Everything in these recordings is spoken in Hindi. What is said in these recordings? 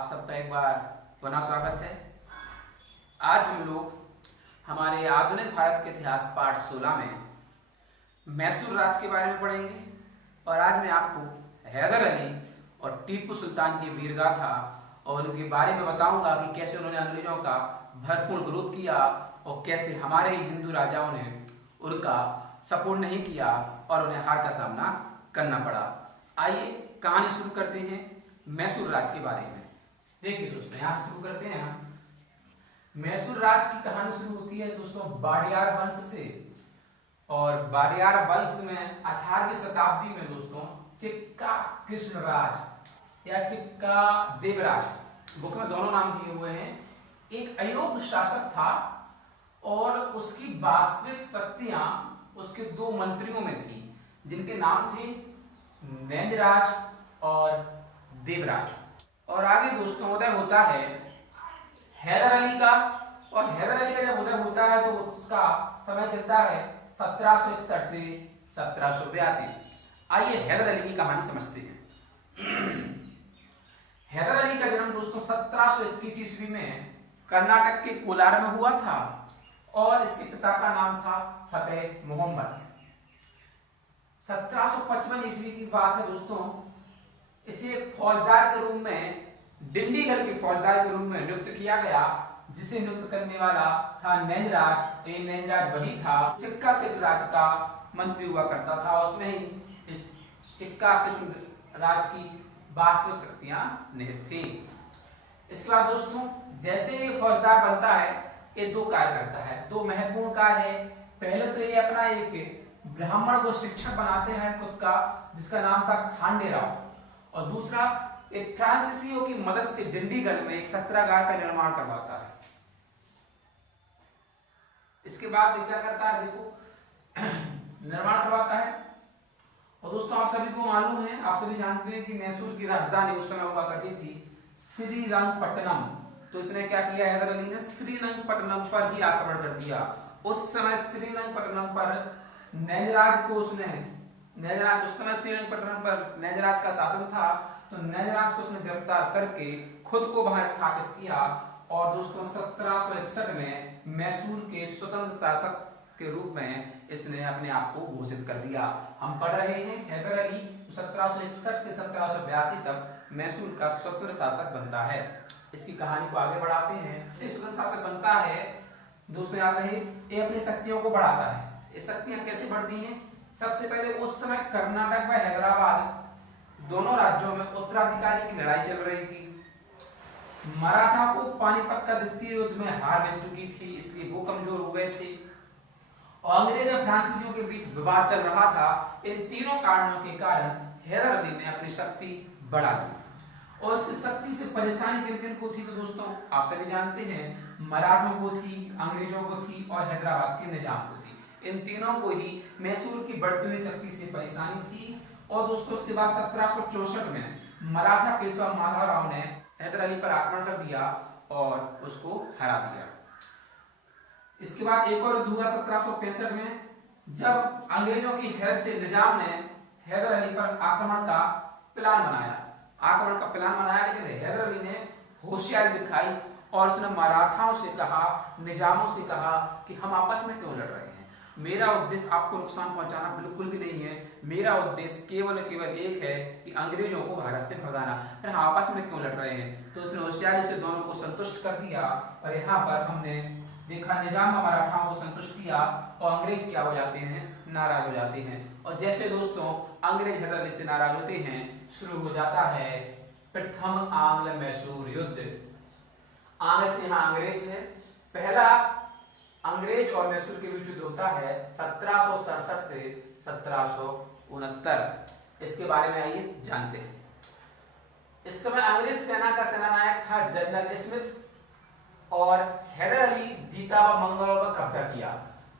आप सबका एक बार पुनः स्वागत है। आज हम लोग हमारे आधुनिक भारत के इतिहास पाठ 16 में मैसूर राज के बारे में पढ़ेंगे और आज मैं आपको हैदर अली और टीपू सुल्तान की वीर गाथा और उनके बारे में बताऊंगा कि कैसे उन्होंने अंग्रेजों का भरपूर विरोध किया और कैसे हमारे ही हिंदू राजाओं ने उनका सपोर्ट नहीं किया और उन्हें हार का सामना करना पड़ा। आइए कहानी शुरू करते हैं मैसूर राज के बारे में। देखिए दोस्तों, यहाँ से शुरू करते हैं हम। मैसूर राज की कहानी शुरू होती है दोस्तों वाडियार वंश से और वाडियार वंश में 18वीं शताब्दी में दोस्तों चिक्का कृष्णराज या चिक्का देवराज, बुक में दोनों नाम दिए हुए हैं, एक अयोग्य शासक था और उसकी वास्तविक शक्तियां उसके दो मंत्रियों में थी जिनके नाम थे नंजराज और देवराज। और आगे दोस्तों उदय होता है हैदर अली का, और हैदर अली का जब उदय होता है तो उसका समय चलता है 1761 से 1782। आइए हैदर अली की कहानी समझते हैं। हैदर अली का जन्म दोस्तों 1721 ईस्वी में कर्नाटक के कोलार में हुआ था और इसके पिता का नाम था फतेह मोहम्मद। 1755 ईस्वी की बात है दोस्तों, इसे एक फौजदार के रूप में डिंडीगढ़ के फौजदार के रूप में नियुक्त किया गया, जिसे नियुक्त करने वाला था नंजराज। ये नंजराज वही था चिक्का कृष्णराज का मंत्री हुआ करता था, उसमें ही इस चिक्का कृष्णराज की वास्तविक शक्तियां निहित थी। इसके बाद दोस्तों जैसे ये फौजदार बनता है ये दो कार्य करता है, दो महत्वपूर्ण कार्य है। पहले तो ये अपना एक ब्राह्मण को शिक्षक बनाते हैं खुद का, जिसका नाम था खांडेराव, और दूसरा एक फ्रांसीसियों की मदद से डिंडीगढ़ में एक शस्त्रागार का निर्माण करवाता है। इसके बाद क्या करता है, देखो निर्माण करवाता है। और दोस्तों आप सभी को मालूम है, आप सभी जानते हैं कि मैसूर की राजधानी उस समय हुआ करती थी श्रीरंगपट्टनम। तो इसने क्या किया, हैदर अली ने श्रीरंगपट्टनम पर ही आक्रमण कर दिया। उस समय श्रीरंगपट्टनम पर नंजराज को उसने उस समय श्रीरंगपट्टनम पर नंजराज का शासन था, तो नंजराज को उसने गिरफ्तार करके खुद को वहां स्थापित किया। और दोस्तों 1761 में मैसूर के स्वतंत्र शासक के रूप में इसने अपने आप को घोषित कर दिया। हम पढ़ रहे हैं हैदर अली 1761 से 1782 तक मैसूर का स्वतंत्र शासक बनता है। इसकी कहानी को आगे बढ़ाते हैं। स्वतंत्र शासक बनता है दोस्तों, याद रहे ये अपनी शक्तियों को बढ़ाता है। ये शक्तियां कैसे बढ़ती हैं, सबसे पहले उस समय कर्नाटक व हैदराबाद दोनों राज्यों में उत्तराधिकारी की लड़ाई चल रही थी। मराठा को पानीपत का द्वितीय युद्ध में हार मिल चुकी थी, इसलिए वो कमजोर हो गए थे और अंग्रेज और फ्रांसीसियों के बीच विवाद चल रहा था। इन तीनों कारणों के कारण हैदर अली ने अपनी शक्ति बढ़ा दी और उसकी शक्ति से परेशानी किन किन को थी, तो दोस्तों आप सभी जानते हैं मराठों को थी, अंग्रेजों को थी और हैदराबाद के निजाम को थी। इन तीनों को ही मैसूर की बढ़ती हुई शक्ति से परेशानी थी। और दोस्तों उसके बाद 1764 में मराठा पेशवा माधवराव ने हैदर अली पर आक्रमण कर दिया और उसको हरा दिया। इसके बाद एक और युद्ध हुआ 1765 में, जब अंग्रेजों की हेल्प से निजाम ने हैदर अली पर आक्रमण का प्लान बनाया। लेकिन हैदर अली ने होशियारी दिखाई और उसने मराठाओं से कहा, निजामों से कहा कि हम आपस में क्यों लड़ रहे हैं, मेरा उद्देश्य आपको नुकसान पहुंचाना बिल्कुल भी नहीं है, मेरा उद्देश्य केवल एक है कि अंग्रेजों को भारत से भगाना, फिर हम आपस में क्यों लड़ रहे हैं। तो उसने होशियारी से दोनों को संतुष्ट कर दिया और यहाँ पर हमने देखा निजाम ने मराठाओं को संतुष्ट किया और अंग्रेज क्या हो जाते हैं, नाराज हो जाते हैं। और जैसे दोस्तों अंग्रेज हैदर अली से नाराज होते हैं, शुरू हो जाता है प्रथम आंग्ल मैसूर युद्ध। आंग्ल से यहाँ अंग्रेज है। पहला अंग्रेज और मैसूर के बीच युद्ध होता है 1767 से 1769। इसके बारे में आइए जानते हैं। इस समय अंग्रेज सेना का सेनानायक था जनरल स्मिथ और हैदर अली जीता व मंगलौर पर कब्जा किया।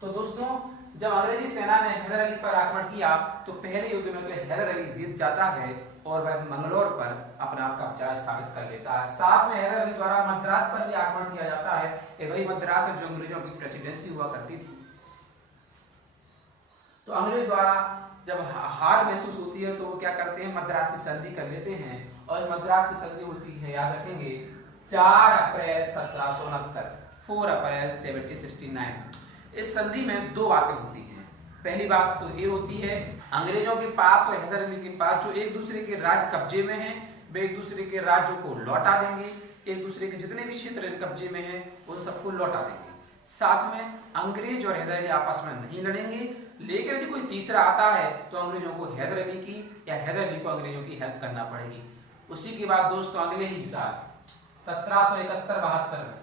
तो दोस्तों जब अंग्रेजी सेना ने हैदर अली पर आक्रमण किया तो पहले युद्ध में तो हैदर अली जीत जाता है और वह मंगलौर पर अपना कब्जा स्थापित कर लेता है। साथ में हैदर अली द्वारा मद्रास पर भी आक्रमण किया जाता है। ये वही मद्रास है जो अंग्रेजों की प्रेसिडेंसी हुआ करती थी। तो अंग्रेज द्वारा जब हार महसूस होती है तो वो क्या करते हैं, मद्रास की संधि कर लेते हैं। और मद्रास की संधि होती है, याद रखेंगे, 4 अप्रैल 1769, 4 अप्रैल 1769। इस संधि में दो बातें होती हैं। पहली बात तो ये होती है, अंग्रेजों के पास और हैदर अली के पास जो एक दूसरे के राज्य कब्जे में हैं, वे एक दूसरे के राज्यों को लौटा देंगे। एक दूसरे के जितने भी क्षेत्र कब्जे में हैं उन सबको लौटा देंगे। साथ में अंग्रेज और हैदर अली आपस में नहीं लड़ेंगे, लेकिन यदि कोई तीसरा आता है तो अंग्रेजों को हैदर अली की या हैदर अली को अंग्रेजों की हेल्प करना पड़ेगी। उसी के बाद दोस्तों अगले ही साल 1771-72 में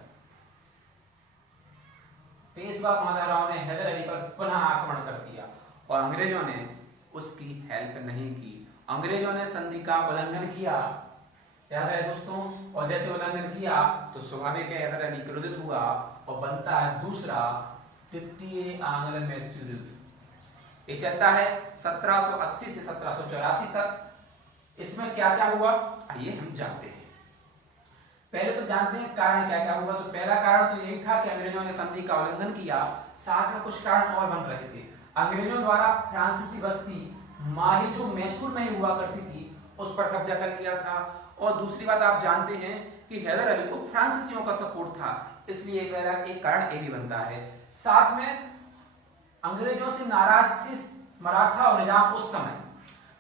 पेशवा माधवराव ने हैदर अली पर पुनः आक्रमण कर दिया और अंग्रेजों ने उसकी हेल्प नहीं की। अंग्रेजों ने संधि का उल्लंघन किया, याद है दोस्तों, और जैसे उल्लंघन किया तो स्वाभाविक है हैदर अली क्रोधित हुआ और बनता है दूसरा द्वितीय आंग्ल मैसूर युद्ध। ये चलता है 1780 से 1784 तक। इसमें क्या क्या हुआ आइए हम जानते हैं। पहले तो जानते हैं कारण क्या क्या हुआ। तो पहला कारण तो यही था कि अंग्रेजों ने संधि का उल्लंघन किया, साथ में कुछ कारण और बन रहे थे। अंग्रेजों द्वारा फ्रांसीसी बस्ती माही जो मैसूर में ही हुआ करती थी उस पर कब्जा कर लिया था। और दूसरी बात आप जानते हैं कि हैदर अली को फ्रांसीसियों का सपोर्ट था, इसलिए एक कारण ये भी बनता है। साथ में अंग्रेजों से नाराज थे मराठा और निजाम उस समय,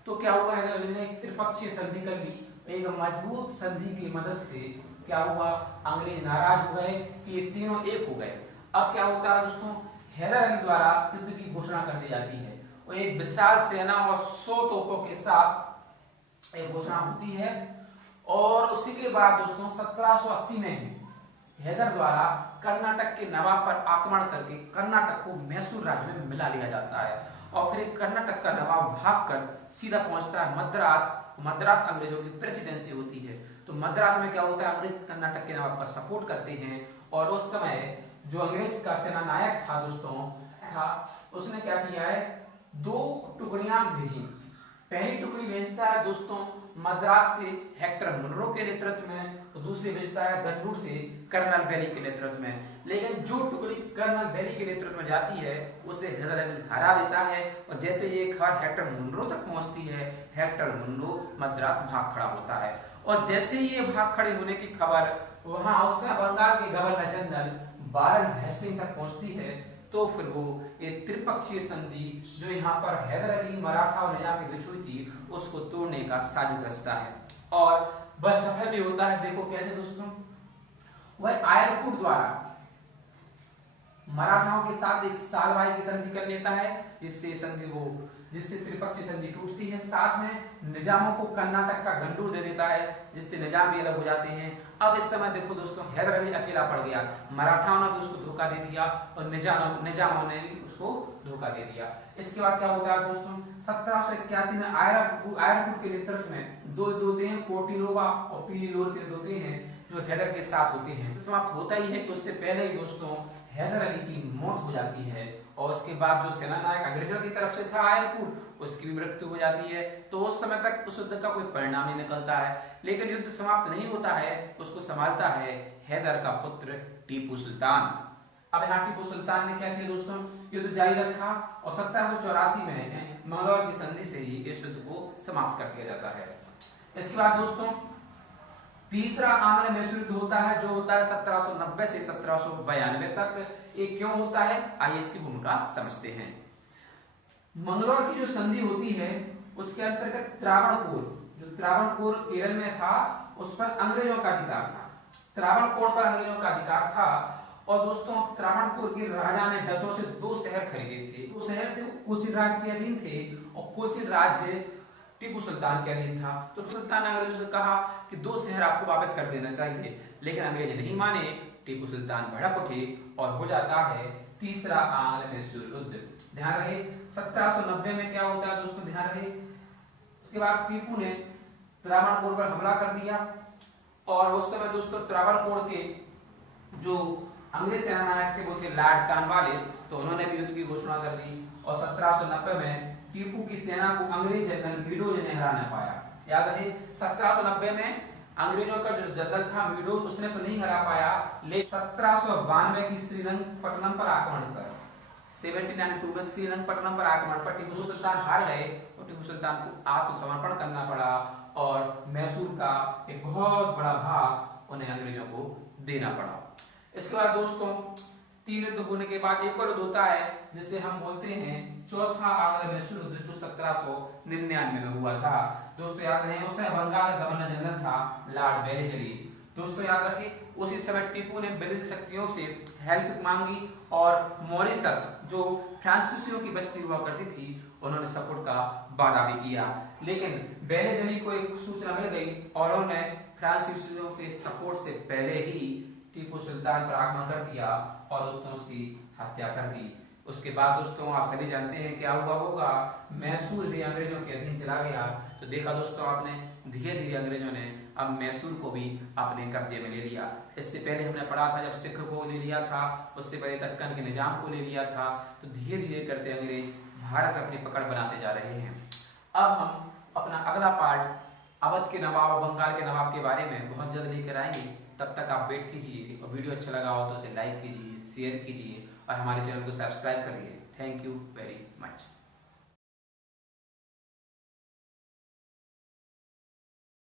तो क्या हुआ, हैदर अली ने एक त्रिपक्षीय संधि कर ली। एक मजबूत संधि की मदद से क्या हुआ, अंग्रेज नाराज हो गए कि ये तीनों एक हो गए। अब क्या होता है दोस्तों, हैदर अली द्वारा युद्ध की घोषणा कर दी जाती है और एक विशाल सेना और 100 तोपों के साथ एक घोषणा होती है। और उसी के बाद दोस्तों 1780 में हैदर द्वारा कर्नाटक के नवाब पर आक्रमण करके कर्नाटक को मैसूर राज्य में मिला लिया जाता है। और फिर कर्नाटक का नवाब भागकर सीधा पहुंचता है मद्रास। मद्रास अंग्रेजों की प्रेसिडेंसी होती है। तो मद्रास में क्या होता है, अंग्रेज कर्नाटक के नवाब का सपोर्ट करते हैं। और उस समय जो अंग्रेज का सेना नायक था दोस्तों उसने क्या किया है, 2 टुकड़ियां भेजी। पहली टुकड़ी भेजता है दोस्तों मद्रास से हेक्टर मुनरो के नेतृत्व में, तो दूसरी भेजता है गन्नूर से कर्नल बेली के नेतृत्व में। लेकिन जो टुकड़ी कर्नल बेली के नेतृत्व में जाती है उसे हैदर अली हरा देता है। और जैसे ये खबर हेक्टर मुनरो तक पहुंचती है, हेक्टर मुनरो मद्रास भाग खड़ा होता है। और जैसे ही ये भाग खड़े होने की खबर वहां उस समय बंगाल के गवर्नर जनरल वारन हेस्टिंग तक पहुंचती है, तो फिर वो एक त्रिपक्षीय संधि जो यहाँ पर हैदर अली मराठा और निजाम के बीच हुई थी उसको तोड़ने का साजिश रचता है और वह सफल भी होता है। देखो कैसे दोस्तों, वह आयरकुट द्वारा मराठाओं के साथ एक सालवाई की संधि कर लेता है, जिससे त्रिपक्षीय संधि टूटती है। साथ में निजामों को कर्नाटक का गंडूर दे देता है, जिससे निजाम भी अलग हो जाते हैं। अब इस समय देखो दोस्तों, हैदर अली अकेला पड़ गया, मराठाओं ने भी उसको धोखा दे दिया और निजामों ने भी उसको धोखा दे दिया। इसके बाद क्या होता है दोस्तों, 1781 में आयरकुट के नेतृत्व में 2 दोते हैं, कोटिलोवा और पीलीलोर के दोते हैं जो हैदर के साथ होते हैं। समाप्त होता ही है कि उससे पहले ही दोस्तों हैदर अली की मौत हो जाती है। और उसके बाद जो सेना नायक अंग्रेजों की तरफ से था आयरकुट, उसकी भी मृत्यु हो जाती है। तो उस समय तक उस युद्ध का कोई परिणाम नहीं निकलता है। लेकिन युद्ध समाप्त नहीं होता है, उसको संभालता है हैदर का पुत्र टीपू सुल्तान। अब यहाँ टीपू सुल्तान ने क्या किया दोस्तों, युद्ध जारी रखा और 1784 में मंगलौर की संधि से ही इस युद्ध को समाप्त कर दिया जाता है। इसके बाद दोस्तों तीसरा आंग्ल मैसूर युद्ध होता है, जो होता है 1790 से 1792 तक। ये क्यों होता है, आइए इसकी भूमिका समझते हैं। मंगलौर की जो संधि होती है उसके अंतर्गत त्रावणकोर केरल में था, उस पर अंग्रेजों का अधिकार था। त्रावणकोर पर अंग्रेजों का अधिकार था। और दोस्तों त्रावणकोर के राजा ने डचों से 2 शहर खरीदे थे। 2 शहर थे कोचिन राज्य के अधीन थे और कोचिन राज्य टीपू सुल्तान के अधीन था। तो सुल्तान ने अंग्रेजों से कहा कि 2 शहर आपको वापस कर देना चाहिए, लेकिन अंग्रेज नहीं माने। टीपू सुल्तान भड़क उठे और हो जाता है तीसरा आंग्ल मैसूर युद्ध। ध्यान रहे 1790 में क्या होता है दोस्तों, ध्यान रहे। उसके बाद टीपू ने त्रावणकोर पर हमला कर दिया और उस समय दोस्तों त्रावणकोर के जो अंग्रेज सेना नायक थे वो थे लॉर्ड कॉर्नवालिस, तो उन्होंने भी युद्ध की घोषणा कर दी। और 1790 में टीपू की सेना को अंग्रेज जनरल मीडोज ने हरा नहीं पाया। याद रहे 1790 में अंग्रेजों का जो जनरल था मीडोज, उसने तो नहीं हरा पाया, लेकिन 1792 की श्रीरंगपट्टनम पर आक्रमण कर 1792 में श्रीरंगपट्टनम पर आक्रमण पर टीपू सुल्तान हार गए और टीपू सुल्तान को आत्मसमर्पण करना पड़ा और मैसूर का एक बहुत बड़ा भाग उन्हें अंग्रेजों को देना पड़ा। इसके बाद दोस्तों 3 युद्ध होने के बाद एक और युद्ध होता है जिसे हम बोलते हैं चौथा आंग्ल मैसूर युद्ध, जो 1799 में हुआ था। दोस्तों याद रहे उस समय बंगाल का गवर्नर जनरल था लॉर्ड वेलेस्ली। दोस्तों याद रखें उसी समय टीपू ने ब्रिटिश शक्तियों से हेल्प मांगी और मॉरिशस जो फ्रांसीसियों की बस्ती हुआ करती थी उन्होंने सपोर्ट का वादा भी किया, लेकिन वेलेस्ली को एक सूचना मिल गई और उन्होंने फ्रांसीसियों के सपोर्ट से पहले ही टीपू सुल्तान पर आक्रमण कर दिया और दोस्तों उसकी हत्या कर दी। उसके बाद दोस्तों आप सभी जानते हैं क्या हुआ होगा, मैसूर भी अंग्रेजों के अधीन चला गया। तो देखा दोस्तों आपने धीरे धीरे अंग्रेजों ने अब मैसूर को भी अपने कब्जे में ले लिया। इससे पहले हमने पढ़ा था जब सिख को ले लिया था, उससे पहले दक्कन के निजाम को ले लिया था। तो धीरे धीरे करते अंग्रेज भारत में अपनी पकड़ बनाते जा रहे हैं। अब हम अपना अगला पार्ट अवध के नवाब और बंगाल के नवाब के बारे में बहुत जल्द लेकर आएंगे। तब तक आप वेट कीजिए और वीडियो अच्छा लगा हो तो उसे लाइक कीजिए, शेयर कीजिए और हमारे चैनल को सब्सक्राइब करिए। Thank you very much.